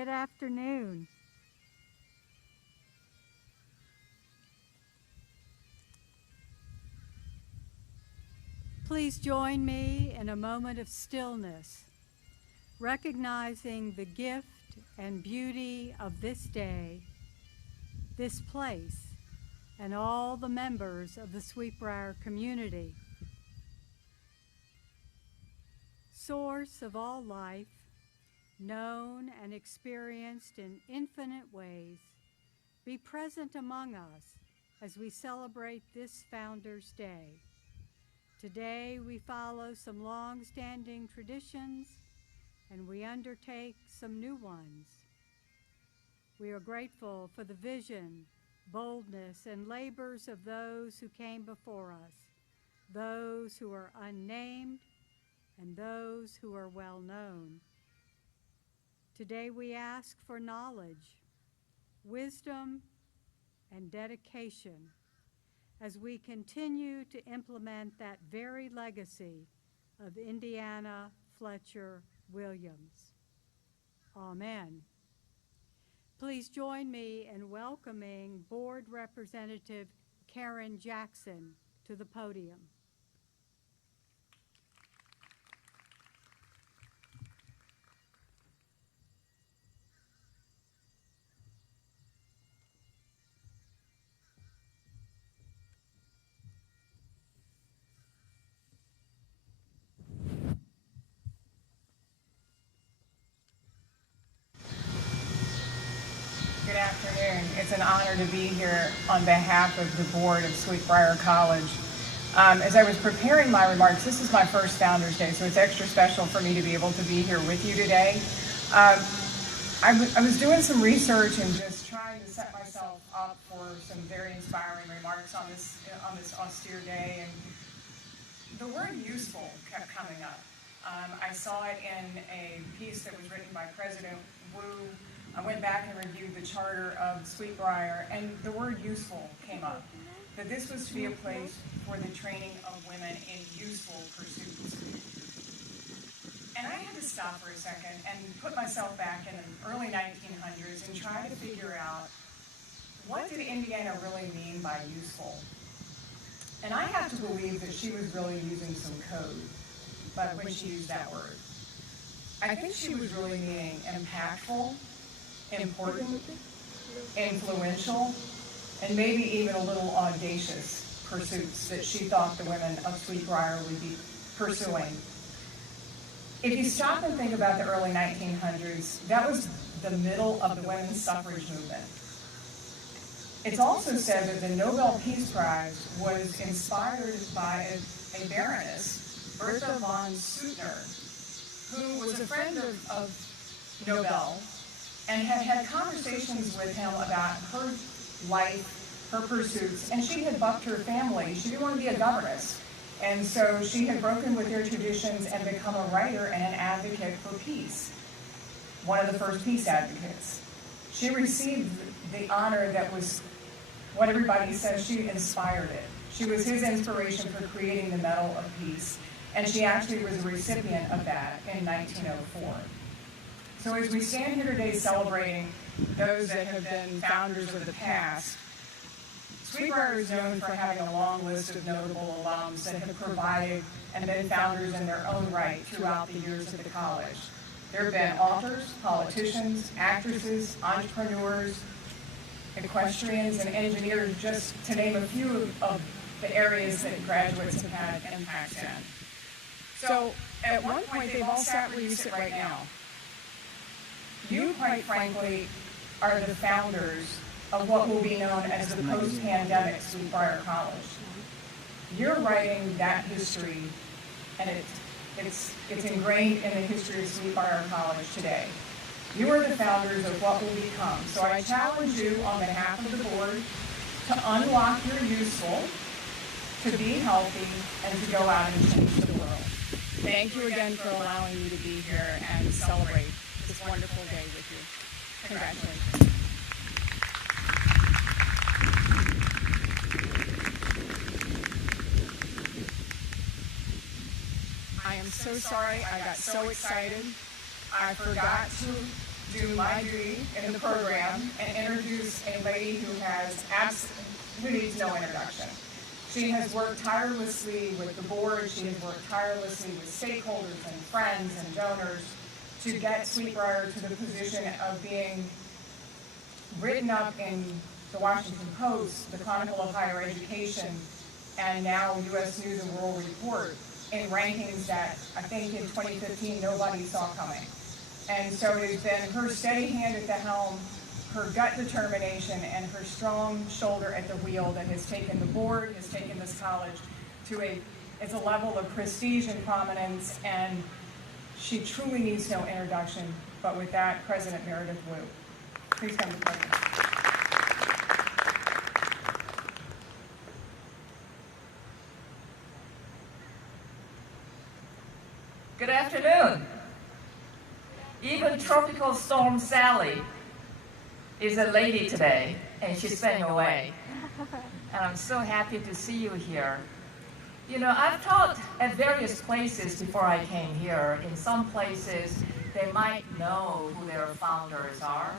Good afternoon. Please join me in a moment of stillness, recognizing the gift and beauty of this day, this place, and all the members of the Sweetbriar community. Source of all life, known and experienced in infinite ways, be present among us as we celebrate this Founders Day. Today we follow some long-standing traditions and we undertake some new ones. We are grateful for the vision, boldness, and labors of those who came before us, those who are unnamed, and those who are well known. Today we ask for knowledge, wisdom, and dedication as we continue to implement that very legacy of Indiana Fletcher Williams. Amen. Please join me in welcoming Board Representative Karen Jackson to the podium. Good afternoon. It's an honor to be here on behalf of the board of Sweetbriar College. As I was preparing my remarks, this is my first Founders Day, so it's extra special for me to be able to be here with you today. I was doing some research and just trying to set myself up for some very inspiring remarks on this austere day, and the word useful kept coming up. I saw it in a piece that was written by President Waugh. I went back and reviewed the charter of Sweetbriar, and the word useful came up, that this was to be a place for the training of women in useful pursuits. And I had to stop for a second and put myself back in the early 1900s and try to figure out, what did Indiana really mean by useful? And I have to believe that she was really using some code, but when she used that word. I think she was really meaning impactful, important, influential, and maybe even a little audacious pursuits that she thought the women of Sweetbriar would be pursuing. If you stop and think about the early 1900s, that was the middle of the women's suffrage movement. It's also said that the Nobel Peace Prize was inspired by a baroness, Bertha von Suttner, who was a friend of Nobel, and had conversations with him about her life, her pursuits, and she had bucked her family. She didn't want to be a governess, and so she had broken with their traditions and become a writer and an advocate for peace, one of the first peace advocates. She received the honor that was what everybody says she inspired it. She was his inspiration for creating the Medal of Peace, and she actually was a recipient of that in 1904. So as we stand here today celebrating those that have been founders of the past, Sweetbriar is known for having a long list of notable alums that have provided and been founders in their own right throughout the years of the college. There have been authors, politicians, actresses, entrepreneurs, equestrians, and engineers, just to name a few of the areas that graduates have had impacts in. So at one point, they've all sat where you sit right now. You, quite frankly, are the founders of what will be known as the post-pandemic Sweetbriar College. You're writing that history, and it's ingrained in the history of Sweetbriar College today. You are the founders of what will become. So I challenge you on behalf of the board to unlock your useful, to be healthy, and to go out and change the world. Thank you again for allowing me to be here and celebrate this wonderful day with you. Congratulations. I am so sorry. I got so excited. I forgot to do my duty in the program and introduce a lady who needs no introduction. She has worked tirelessly with the board. She has worked tirelessly with stakeholders and friends and donors to get Sweetbriar to the position of being written up in the Washington Post, the Chronicle of Higher Education, and now U.S. News and World Report in rankings that I think in 2015 nobody saw coming. And so it has been her steady hand at the helm, her gut determination, and her strong shoulder at the wheel that has taken the board, has taken this college to a level of prestige and prominence, and she truly needs no introduction. But with that, President Meredith Waugh. Please come to the podium. Good afternoon. Even Tropical Storm Sally is a lady today, and she's staying away. And I'm so happy to see you here. You know, I've taught at various places before I came here. In some places, they might know who their founders are,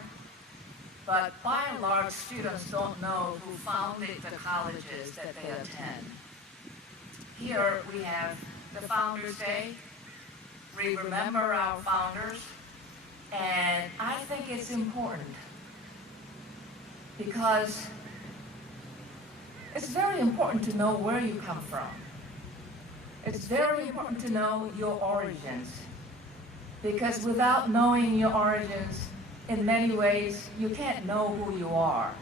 but by and large, students don't know who founded the colleges that they attend. Here we have the Founders Day. We remember our founders, and I think it's important because it's very important to know where you come from. It's very important to know your origins, because without knowing your origins, in many ways, you can't know who you are.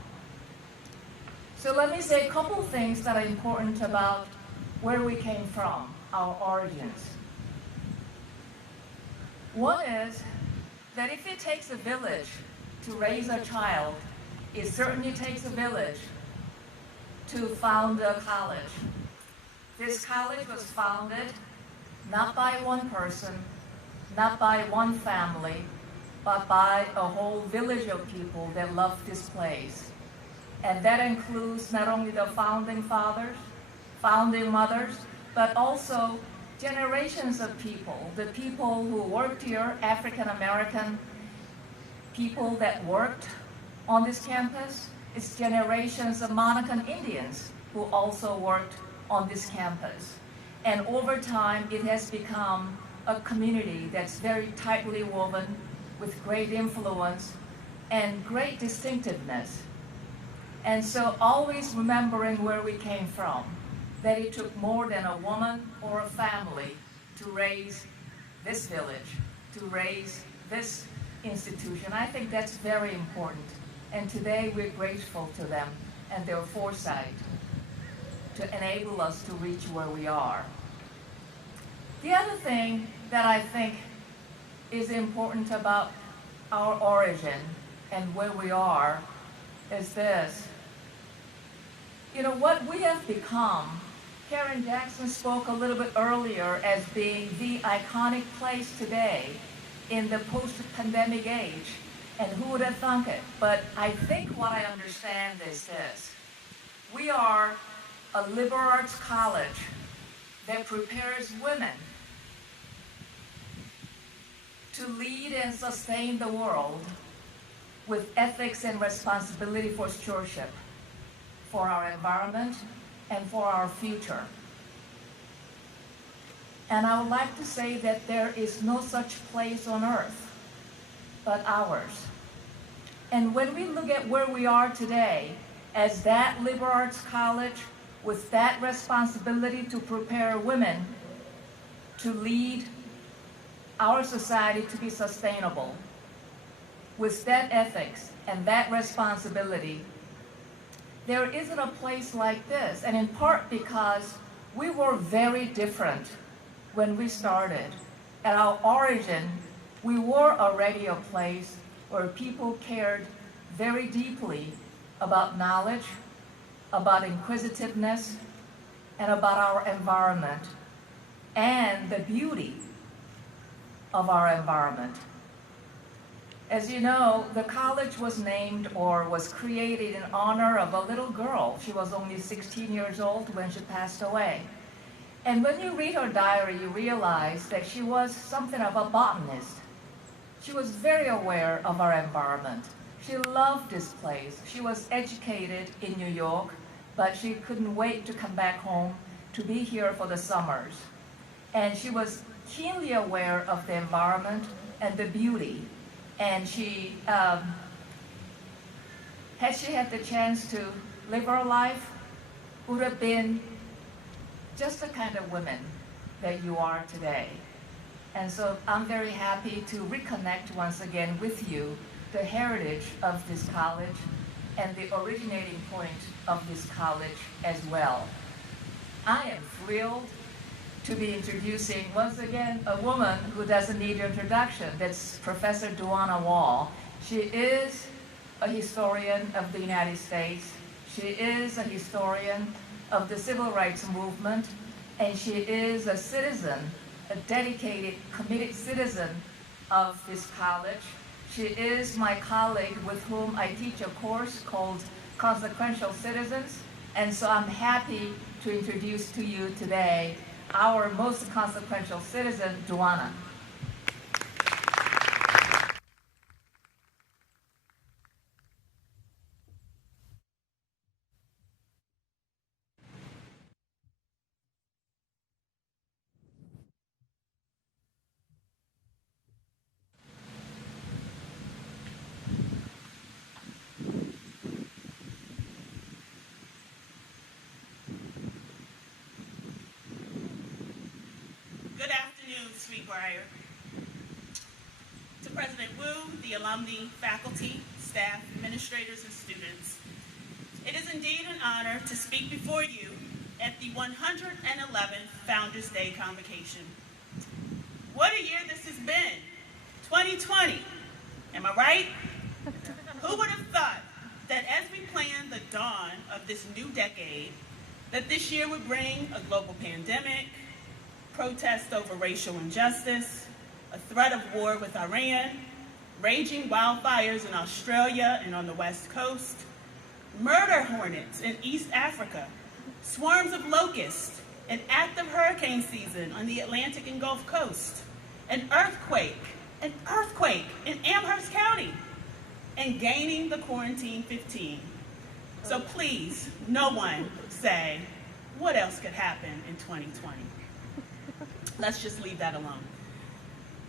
So let me say a couple things that are important about where we came from, our origins. One is that if it takes a village to raise a child, it certainly takes a village to found a college. This college was founded not by one person, not by one family, but by a whole village of people that loved this place. And that includes not only the founding fathers, founding mothers, but also generations of people, the people who worked here, African American people that worked on this campus. It's generations of Monacan Indians who also worked on this campus. And over time, it has become a community that's very tightly woven with great influence and great distinctiveness. And so always remembering where we came from, that it took more than a woman or a family to raise this village, to raise this institution. I think that's very important. And today we're grateful to them and their foresight to enable us to reach where we are. The other thing that I think is important about our origin and where we are is this. You know, what we have become, Karen Jackson spoke a little bit earlier as being the iconic place today in the post-pandemic age. And who would have thunk it? But I think what I understand is this. We are a liberal arts college that prepares women to lead and sustain the world with ethics and responsibility for stewardship, for our environment, and for our future. And I would like to say that there is no such place on earth but ours. And when we look at where we are today, as that liberal arts college with that responsibility to prepare women to lead our society to be sustainable, with that ethics and that responsibility, there isn't a place like this, and in part because we were very different when we started. At our origin, we were already a place where people cared very deeply about knowledge, about inquisitiveness, and about our environment, and the beauty of our environment. As you know, the college was named or was created in honor of a little girl. She was only 16 years old when she passed away. And when you read her diary, you realize that she was something of a botanist. She was very aware of our environment. She loved this place. She was educated in New York, but she couldn't wait to come back home to be here for the summers. And she was keenly aware of the environment and the beauty. And she, had she had the chance to live her life, would have been just the kind of woman that you are today. And so I'm very happy to reconnect once again with you, the heritage of this college and the originating point of this college as well. I am thrilled to be introducing once again a woman who doesn't need introduction. That's Professor Dwana Waugh. She is a historian of the United States. She is a historian of the civil rights movement, and she is a citizen, a dedicated, committed citizen of this college. She is my colleague with whom I teach a course called Consequential Citizens, and so I'm happy to introduce to you today our most consequential citizen, Dwana. Good afternoon, Sweetbriar. To President Wu, the alumni, faculty, staff, administrators, and students, it is indeed an honor to speak before you at the 111th Founders Day Convocation. What a year this has been, 2020, am I right? Who would have thought that as we plan the dawn of this new decade, that this year would bring a global pandemic, protests over racial injustice, a threat of war with Iran, raging wildfires in Australia and on the West Coast, murder hornets in East Africa, swarms of locusts, an active hurricane season on the Atlantic and Gulf Coast, an earthquake in Amherst County, and gaining the quarantine 15. So please, no one say, what else could happen in 2020? Let's just leave that alone.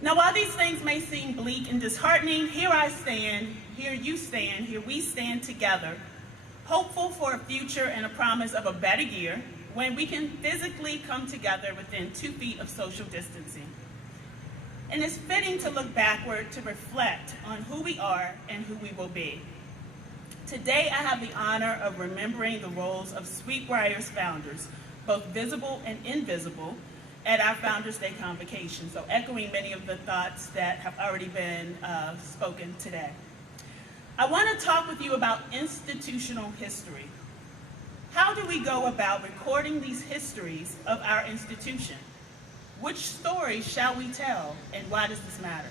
Now, while these things may seem bleak and disheartening, here I stand, here you stand, here we stand together, hopeful for a future and a promise of a better year when we can physically come together within 2 feet of social distancing. And it's fitting to look backward to reflect on who we are and who we will be. Today, I have the honor of remembering the roles of Sweetbriar's founders, both visible and invisible, at our Founders Day Convocation, so echoing many of the thoughts that have already been spoken today. I want to talk with you about institutional history. How do we go about recording these histories of our institution? Which stories shall we tell, and why does this matter?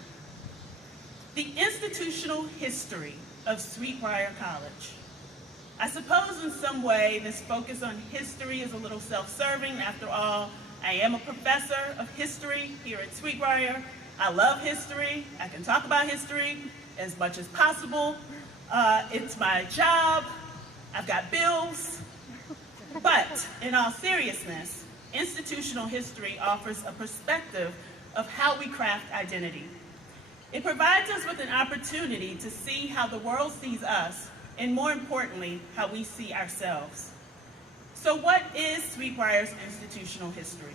The institutional history of Sweetbriar College. I suppose in some way this focus on history is a little self-serving. After all, I am a professor of history here at Sweetbriar. I love history. I can talk about history as much as possible. It's my job. I've got bills. But in all seriousness, institutional history offers a perspective of how we craft identity. It provides us with an opportunity to see how the world sees us, and more importantly, how we see ourselves. So what is Sweetbriar's institutional history?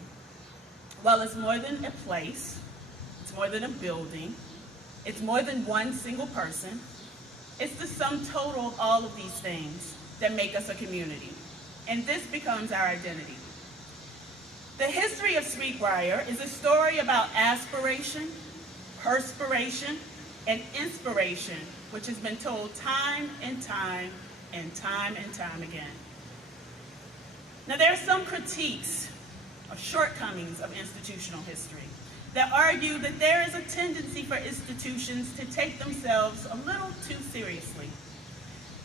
Well, it's more than a place, it's more than a building, it's more than one single person. It's the sum total of all of these things that make us a community. And this becomes our identity. The history of Sweetbriar is a story about aspiration, perspiration, and inspiration, which has been told time and time and time and time again. Now, there are some critiques or shortcomings of institutional history that argue that there is a tendency for institutions to take themselves a little too seriously,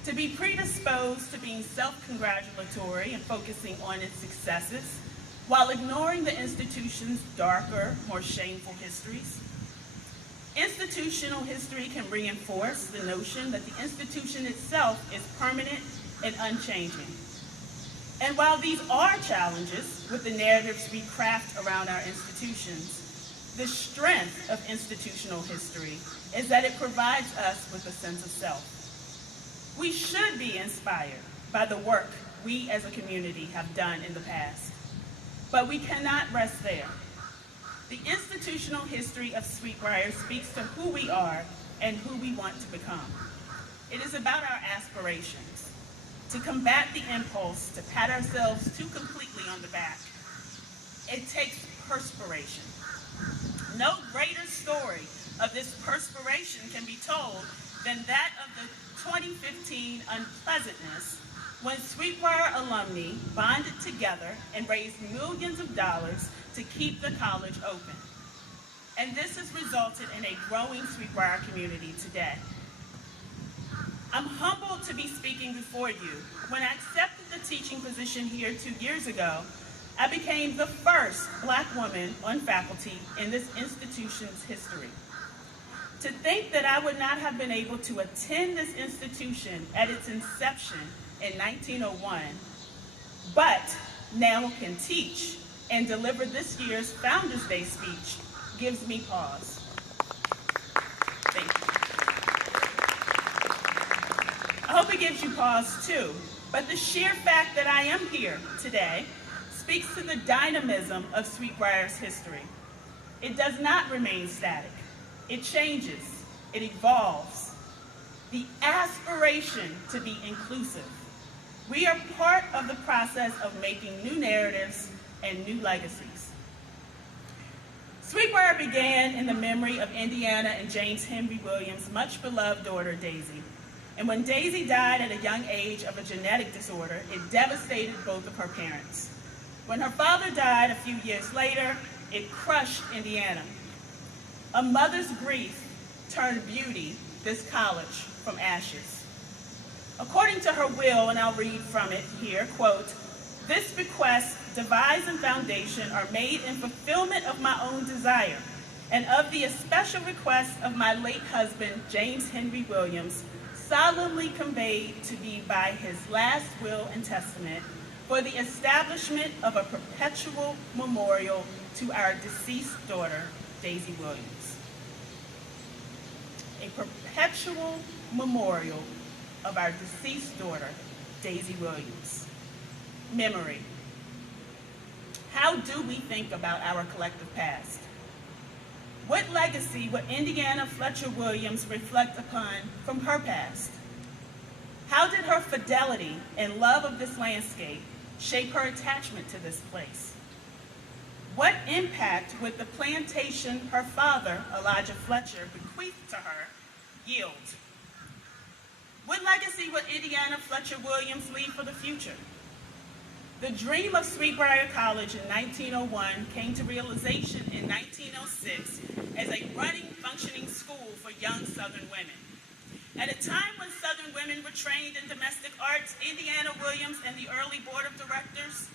to be predisposed to being self-congratulatory and focusing on its successes, while ignoring the institution's darker, more shameful histories. Institutional history can reinforce the notion that the institution itself is permanent and unchanging. And while these are challenges with the narratives we craft around our institutions, the strength of institutional history is that it provides us with a sense of self. We should be inspired by the work we as a community have done in the past, but we cannot rest there. The institutional history of Sweetbriar speaks to who we are and who we want to become. It is about our aspirations, to combat the impulse to pat ourselves too completely on the back. It takes perspiration. No greater story of this perspiration can be told than that of the 2015 unpleasantness when Sweetbriar alumni bonded together and raised millions of dollars to keep the college open. And this has resulted in a growing Sweetbriar community today. I'm humbled to be speaking before you. When I accepted the teaching position here 2 years ago, I became the first Black woman on faculty in this institution's history. To think that I would not have been able to attend this institution at its inception in 1901, but now can teach and deliver this year's Founders Day speech gives me pause. Thank you. I hope it gives you pause too, but the sheer fact that I am here today speaks to the dynamism of Sweetbriar's history. It does not remain static. It changes, it evolves. The aspiration to be inclusive. We are part of the process of making new narratives and new legacies. Sweetbriar began in the memory of Indiana and James Henry Williams' much beloved daughter, Daisy. And when Daisy died at a young age of a genetic disorder, it devastated both of her parents. When her father died a few years later, it crushed Indiana. A mother's grief turned beauty this college from ashes. According to her will, and I'll read from it here, quote, "This bequest, devise and foundation are made in fulfillment of my own desire and of the especial request of my late husband, James Henry Williams, solemnly conveyed to me by his last will and testament for the establishment of a perpetual memorial to our deceased daughter, Daisy Williams." A perpetual memorial of our deceased daughter, Daisy Williams. Memory. How do we think about our collective past? What legacy would Indiana Fletcher Williams reflect upon from her past? How did her fidelity and love of this landscape shape her attachment to this place? What impact would the plantation her father, Elijah Fletcher, bequeathed to her yield? What legacy would Indiana Fletcher Williams leave for the future? The dream of Sweetbriar College in 1901 came to realization in 1906 as a running, functioning school for young Southern women. At a time when Southern women were trained in domestic arts, Indiana Williams and the early board of directors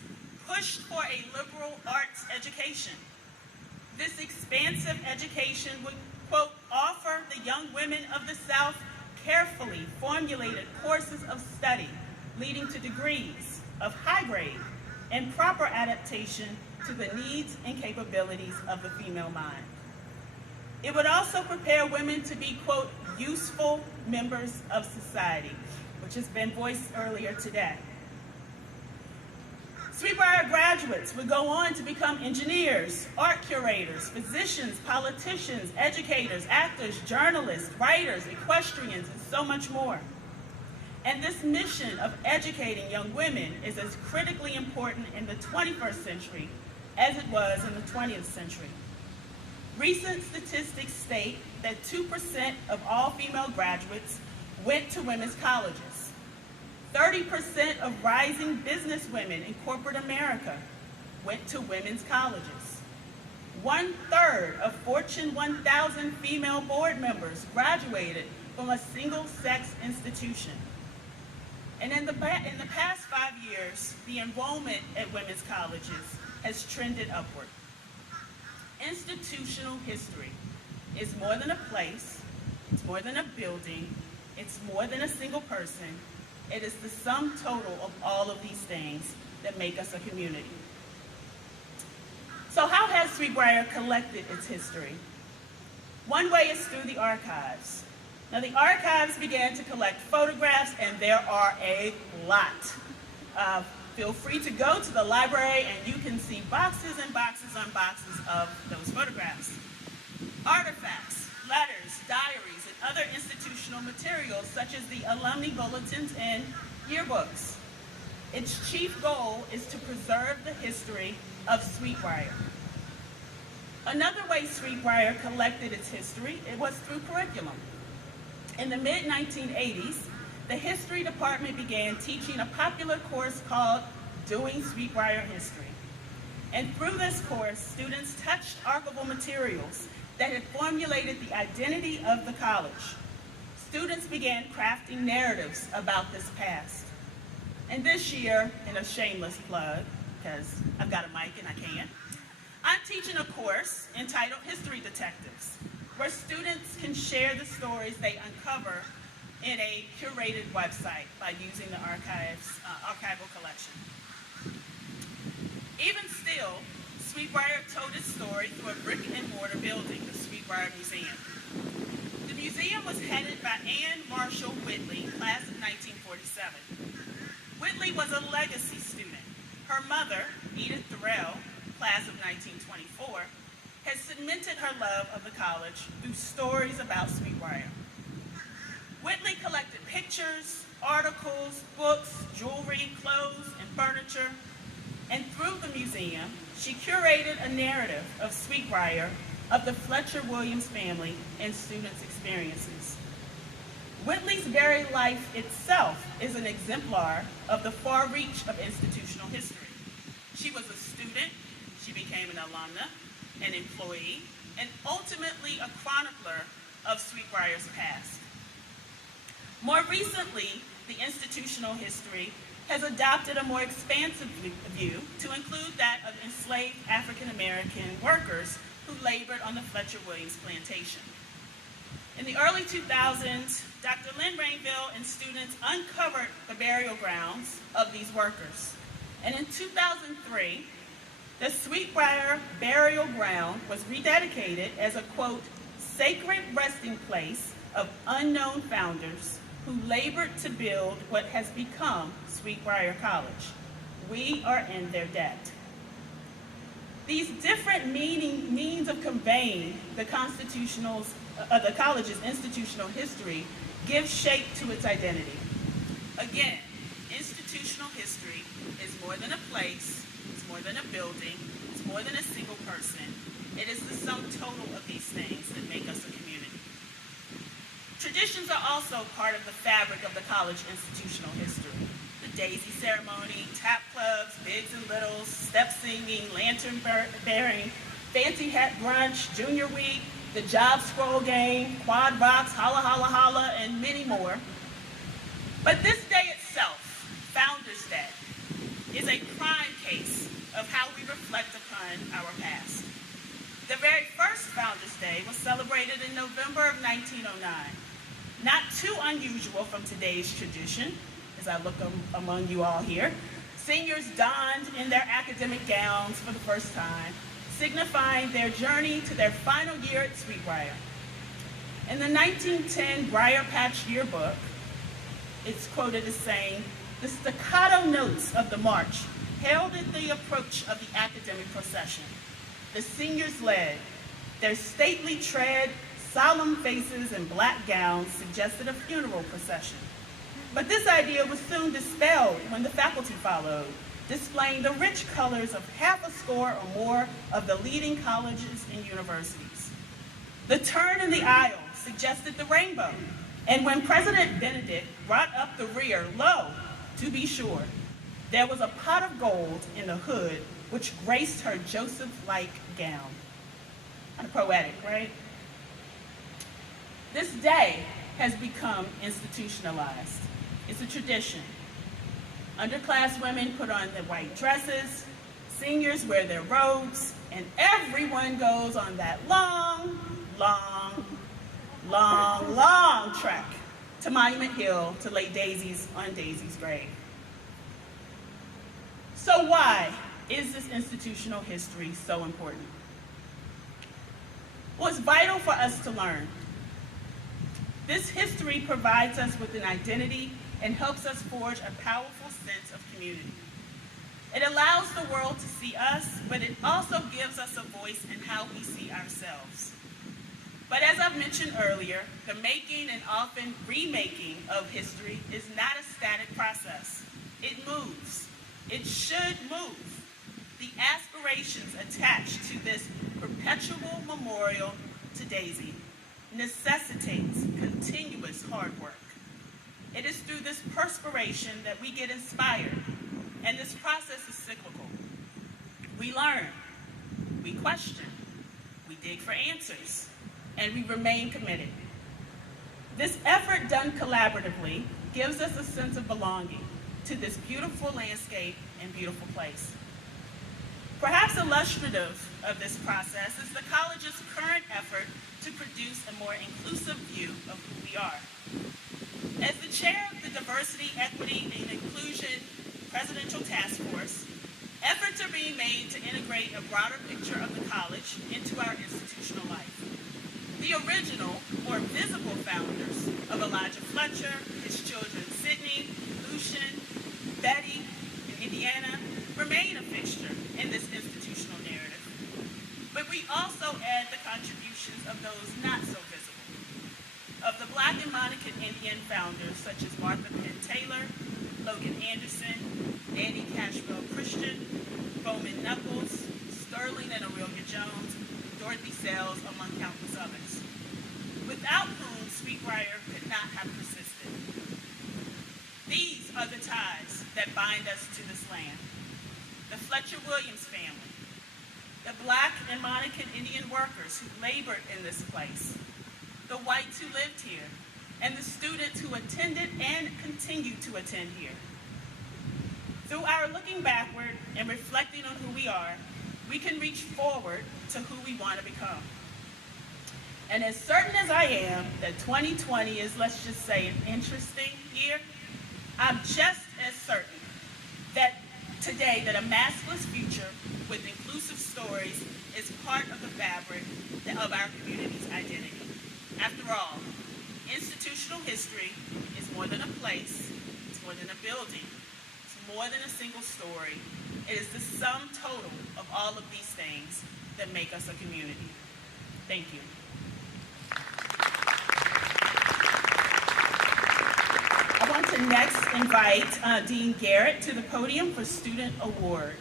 pushed for a liberal arts education. This expansive education would, quote, offer the young women of the South carefully formulated courses of study leading to degrees of high grade and proper adaptation to the needs and capabilities of the female mind. It would also prepare women to be, quote, useful members of society, which has been voiced earlier today. Sweetbriar graduates would go on to become engineers, art curators, physicians, politicians, educators, actors, journalists, writers, equestrians, and so much more. And this mission of educating young women is as critically important in the 21st century as it was in the 20th century. Recent statistics state that 2% of all female graduates went to women's colleges. 30% of rising business women in corporate America went to women's colleges. 1/3 of Fortune 1000 female board members graduated from a single-sex institution. And in the past 5 years, the enrollment at women's colleges has trended upward. Institutional history. is more than a place, it's more than a building, it's more than a single person. It is the sum total of all of these things that make us a community. So how has Sweetbriar collected its history? One way is through the archives. Now, the archives began to collect photographs, and there are a lot. Feel free to go to the library and you can see boxes and boxes and boxes of those photographs. Artifacts, letters, diaries, and other institutional materials such as the alumni bulletins and yearbooks. Its chief goal is to preserve the history of Sweetbriar. Another way Sweetbriar collected its history, it was through curriculum. In the mid-1980s, the history department began teaching a popular course called Doing Sweetbriar History. And through this course, students touched archival materials that had formulated the identity of the college. Students began crafting narratives about this past. And this year, in a shameless plug, because I've got a mic and I can, I'm teaching a course entitled History Detectives, where students can share the stories they uncover in a curated website by using the archival collection. Even still, Sweetbriar told its story through a brick and mortar building, the Sweetbriar Museum. The museum was headed by Anne Marshall Whitley, class of 1947. Whitley was a legacy student. Her mother, Edith Durrell, class of 1924, has cemented her love of the college through stories about Sweetbriar. Whitley collected pictures, articles, books, jewelry, clothes, and furniture, and through the museum, she curated a narrative of Sweetbriar, of the Fletcher Williams family, and students' experiences. Whitley's very life itself is an exemplar of the far reach of institutional history. She was a student, she became an alumna, an employee, and ultimately a chronicler of Sweetbriar's past. More recently, the institutional history has adopted a more expansive view to include that of enslaved African-American workers who labored on the Fletcher Williams plantation. In the early 2000s, Dr. Lynn Rainville and students uncovered the burial grounds of these workers. And in 2003, the Sweetbriar Burial Ground was rededicated as a, quote, sacred resting place of unknown founders who labored to build what has become Sweetbriar College. We are in their debt. These different means of conveying the college's institutional history give shape to its identity. Again, institutional history is more than a place, it's more than a building, it's more than a single person. It is the sum total of these things that make us a community. Traditions are also part of the fabric of the college institutional history. The daisy ceremony, tap clubs, bigs and littles, step singing, lantern bearing, fancy hat brunch, junior week, the job scroll game, quad box, holla holla holla, and many more. But this day itself, Founders Day, is a prime case of how we reflect upon our past. The very first Founders Day was celebrated in November of 1909. Not too unusual from today's tradition, as I look among you all here. Seniors donned in their academic gowns for the first time, signifying their journey to their final year at Sweetbriar. In the 1910 Briar Patch yearbook, it's quoted as saying, the staccato notes of the march heralded the approach of the academic procession. The seniors led. Their stately tread, solemn faces, and black gowns suggested a funeral procession. But this idea was soon dispelled when the faculty followed, displaying the rich colors of half a score or more of the leading colleges and universities. The turn in the aisle suggested the rainbow, and when President Benedict brought up the rear, lo, to be sure, there was a pot of gold in the hood which graced her Joseph-like gown. Kind of poetic, right? This day has become institutionalized. It's a tradition. Underclass women put on their white dresses, seniors wear their robes, and everyone goes on that long, long, long, long trek to Monument Hill to lay daisies on Daisy's grave. So why is this institutional history so important? Well, it's vital for us to learn. This history provides us with an identity and helps us forge a powerful sense of community. It allows the world to see us, but it also gives us a voice in how we see ourselves. But as I've mentioned earlier, the making and often remaking of history is not a static process. It moves. It should move. The aspirations attached to this perpetual memorial to Daisy necessitates continuous hard work. It is through this perspiration that we get inspired, and this process is cyclical. We learn, we question, we dig for answers, and we remain committed. This effort done collaboratively gives us a sense of belonging to this beautiful landscape and beautiful place. Perhaps illustrative of this process is the college's current effort to produce a more inclusive view of who we are. As the chair of the Diversity, Equity, and Inclusion Presidential Task Force, efforts are being made to integrate a broader picture of the college into our institutional life. The original, more visible founders of Elijah Fletcher, his children Sydney, Lucian, Betty, and Indiana remain a fixture in this institutional narrative. But we also add the contributions of those not so visible, of the Black and Monacan Indian founders such as Martha Penn Taylor, Logan Anderson, Danny Cashwell Christian, Bowman Knuckles, Sterling and Aurelia Jones, Dorothy Sells, among countless others, without whom Sweetbriar could not have persisted. These are the ties that bind us to this land. The Fletcher Williams family, the Black and Monacan Indian workers who labored in this place, the whites who lived here, and the students who attended and continue to attend here. Through our looking backward and reflecting on who we are, we can reach forward to who we want to become. And as certain as I am that 2020 is, let's just say, an interesting year, I'm just as certain that today that a maskless future with inclusive stories is part of the fabric of our community's identity. After all, institutional history is more than a place, it's more than a building, it's more than a single story. It is the sum total of all of these things that make us a community. Thank you. I want to next invite Dean Garrett to the podium for student awards.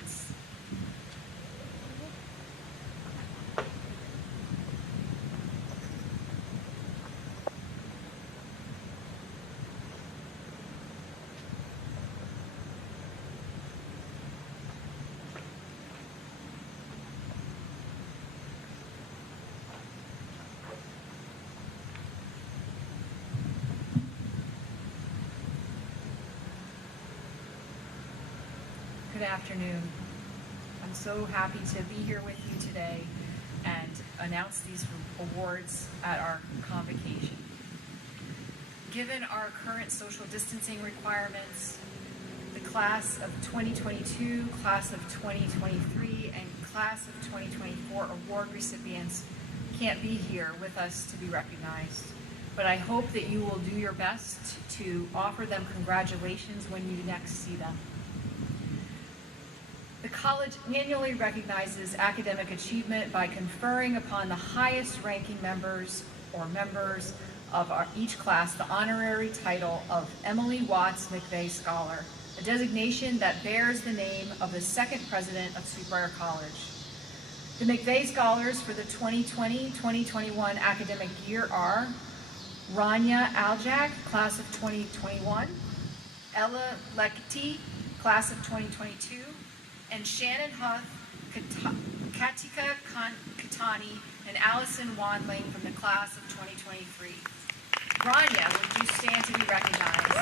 Good afternoon. I'm so happy to be here with you today and announce these awards at our convocation. Given our current social distancing requirements, the class of 2022, class of 2023, and class of 2024 award recipients can't be here with us to be recognized. But I hope that you will do your best to offer them congratulations when you next see them. The college annually recognizes academic achievement by conferring upon the highest ranking members of each class the honorary title of Emily Watts McVeigh Scholar, a designation that bears the name of the second president of Sweetbriar College. The McVeigh Scholars for the 2020-2021 academic year are Rania Aljak, class of 2021, Ella Lekti, class of 2022, and Shannon Huth, Katika Katani, and Allison Wandling from the class of 2023. Rania, would you stand to be recognized?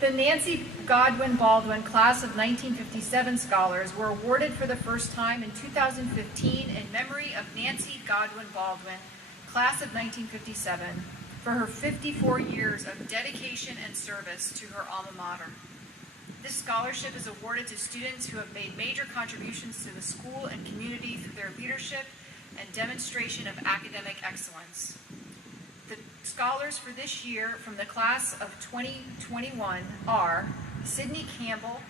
The Nancy Godwin Baldwin Class of 1957 Scholars were awarded for the first time in 2015 in memory of Nancy Godwin Baldwin, Class of 1957, for her 54 years of dedication and service to her alma mater. This scholarship is awarded to students who have made major contributions to the school and community through their leadership and demonstration of academic excellence. The scholars for this year from the class of 2021 are Sydney Campbell,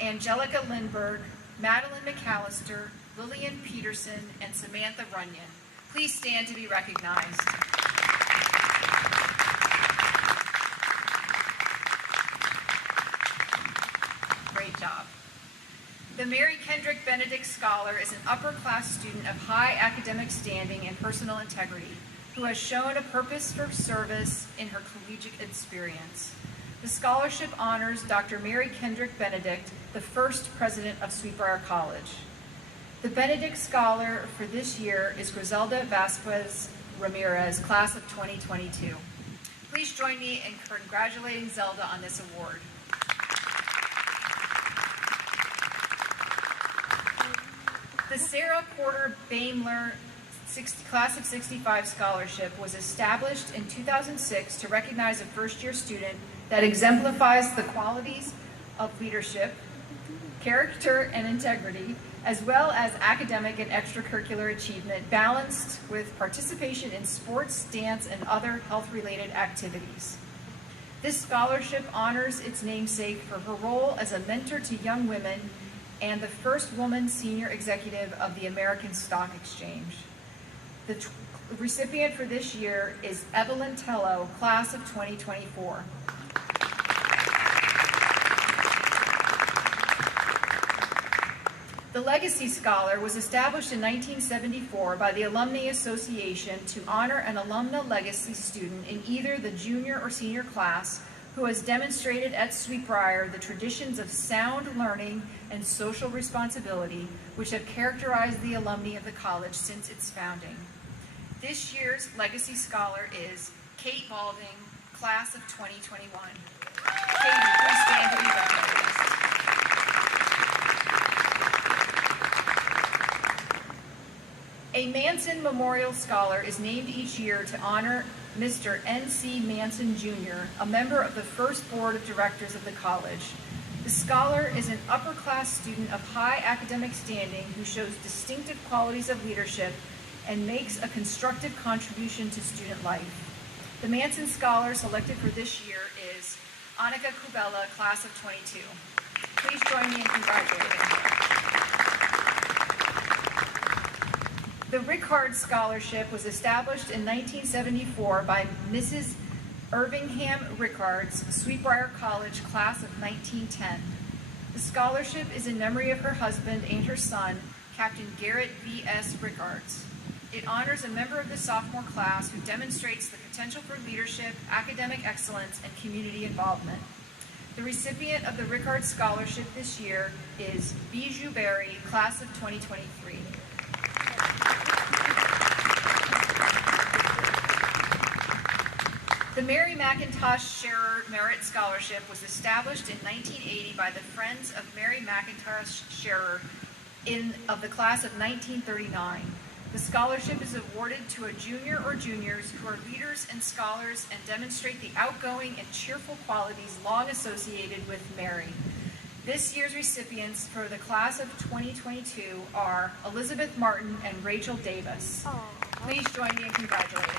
Angelica Lindberg, Madeline McAllister, Lillian Peterson, and Samantha Runyon. Please stand to be recognized. Great job. The Mary Kendrick Benedict Scholar is an upper-class student of high academic standing and personal integrity who has shown a purpose for service in her collegiate experience. The scholarship honors Dr. Mary Kendrick Benedict, the first president of Sweetbriar College. The Benedict Scholar for this year is Griselda Vasquez Ramirez, Class of 2022. Please join me in congratulating Zelda on this award. The Sarah Porter Baimler Class of 65 Scholarship was established in 2006 to recognize a first-year student that exemplifies the qualities of leadership, character, and integrity, as well as academic and extracurricular achievement, balanced with participation in sports, dance, and other health-related activities. This scholarship honors its namesake for her role as a mentor to young women and the first woman senior executive of the American Stock Exchange. The recipient for this year is Evelyn Tello, Class of 2024. The Legacy Scholar was established in 1974 by the Alumni Association to honor an alumna legacy student in either the junior or senior class who has demonstrated at Sweetbriar the traditions of sound learning and social responsibility which have characterized the alumni of the college since its founding. This year's Legacy Scholar is Kate Balding, Class of 2021. Katie, please stand to be recognized. A Manson Memorial Scholar is named each year to honor Mr. N.C. Manson, Jr., a member of the first board of directors of the college. The scholar is an upper-class student of high academic standing who shows distinctive qualities of leadership and makes a constructive contribution to student life. The Manson Scholar selected for this year is Annika Kubella, Class of 22. Please join me in congratulating. The Rickard Scholarship was established in 1974 by Mrs. Irvingham Rickards, Sweetbriar College, Class of 1910. The scholarship is in memory of her husband and her son, Captain Garrett V.S. Rickards. It honors a member of the sophomore class who demonstrates the potential for leadership, academic excellence, and community involvement. The recipient of the Rickard Scholarship this year is Bijou Berry, Class of 2023. The Mary McIntosh Scherer Merit Scholarship was established in 1980 by the Friends of Mary McIntosh Scherer of the class of 1939. The scholarship is awarded to a junior or juniors who are leaders and scholars and demonstrate the outgoing and cheerful qualities long associated with Mary. This year's recipients for the class of 2022 are Elizabeth Martin and Rachel Davis. Aww. Please join me in congratulating.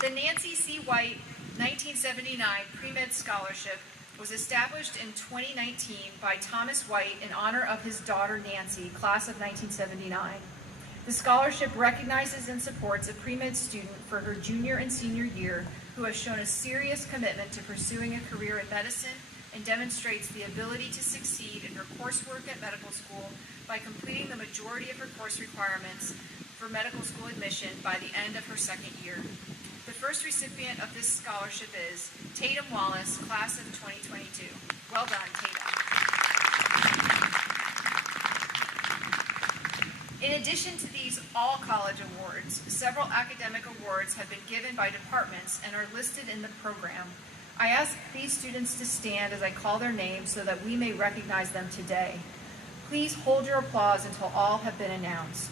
The Nancy C. White 1979 Pre-Med Scholarship was established in 2019 by Thomas White in honor of his daughter Nancy, Class of 1979. The scholarship recognizes and supports a pre-med student for her junior and senior year who has shown a serious commitment to pursuing a career in medicine and demonstrates the ability to succeed in her coursework at medical school by completing the majority of her course requirements for medical school admission by the end of her second year. The first recipient of this scholarship is Tatum Wallace, Class of 2022. Well done, Tatum. In addition to these all-college awards, several academic awards have been given by departments and are listed in the program. I ask these students to stand as I call their names so that we may recognize them today. Please hold your applause until all have been announced.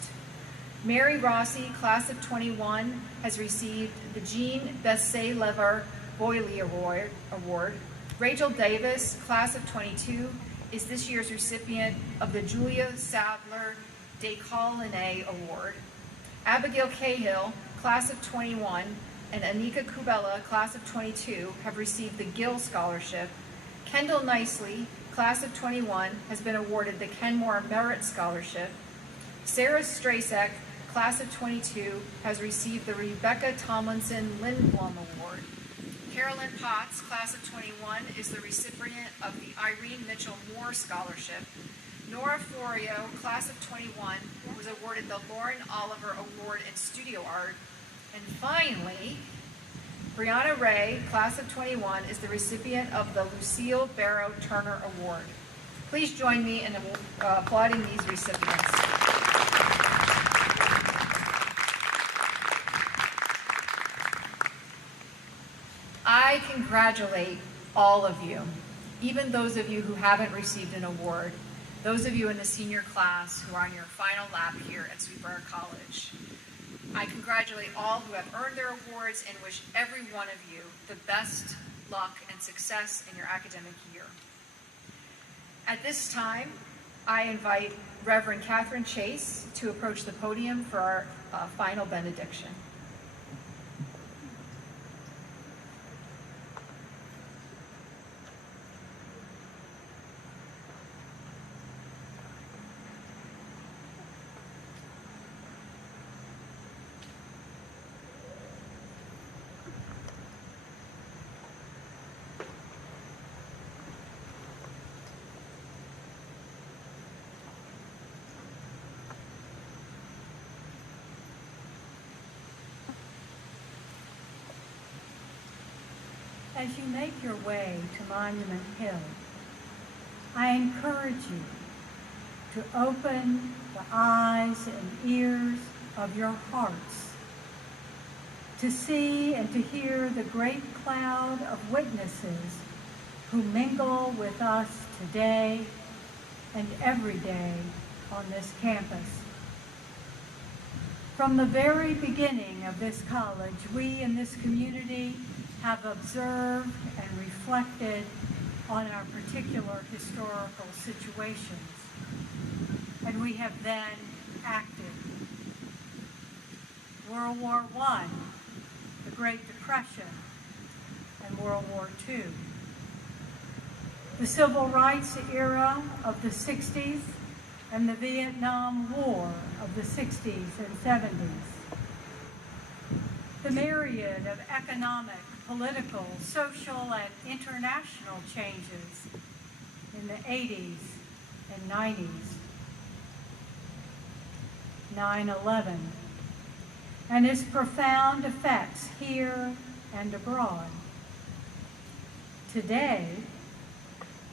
Mary Rossi, class of 21, has received the Jean Bessay-Lever Boyle Award. Rachel Davis, class of 22, is this year's recipient of the Julia Sadler DeColinay Award. Abigail Cahill, class of 21, and Anika Kubella, class of 22, have received the Gill Scholarship. Kendall Nicely, class of 21, has been awarded the Kenmore Merit Scholarship. Sarah Strasek, class of 22, has received the Rebecca Tomlinson Lindblom Award. Carolyn Potts, class of 21, is the recipient of the Irene Mitchell Moore Scholarship. Nora Florio, class of 21, was awarded the Lauren Oliver Award in Studio Art. And finally, Brianna Ray, class of 21, is the recipient of the Lucille Barrow Turner Award. Please join me in applauding these recipients. I congratulate all of you, even those of you who haven't received an award, those of you in the senior class who are on your final lap here at Sweetbriar College. I congratulate all who have earned their awards and wish every one of you the best luck and success in your academic year. At this time, I invite Reverend Catherine Chase to approach the podium for our final benediction. As you make your way to Monument Hill, I encourage you to open the eyes and ears of your hearts to see and to hear the great cloud of witnesses who mingle with us today and every day on this campus. From the very beginning of this college, we in this community have observed and reflected on our particular historical situations, and we have then acted. World War I, the Great Depression, and World War II. The Civil Rights era of the 60s and the Vietnam War of the 60s and 70s. The myriad of economic, political, social, and international changes in the 80s and 90s. 9/11 and its profound effects here and abroad. Today,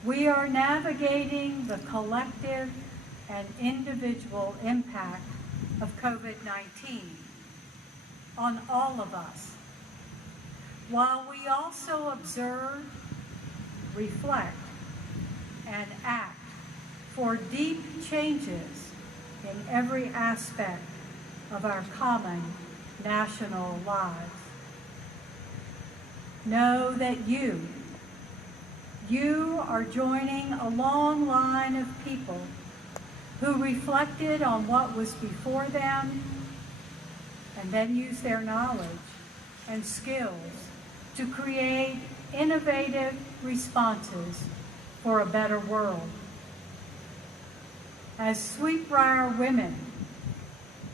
we are navigating the collective and individual impact of COVID-19 on all of us, while we also observe, reflect, and act for deep changes in every aspect of our common national lives. Know that you are joining a long line of people who reflected on what was before them and then used their knowledge and skills to create innovative responses for a better world. As Sweetbriar women,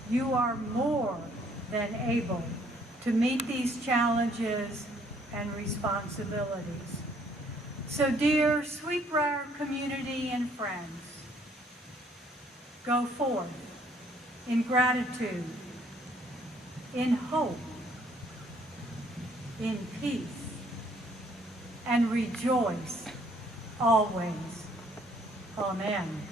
you are more than able to meet these challenges and responsibilities. So, dear Sweetbriar community and friends, go forth in gratitude, in hope, in peace, and rejoice always. Amen.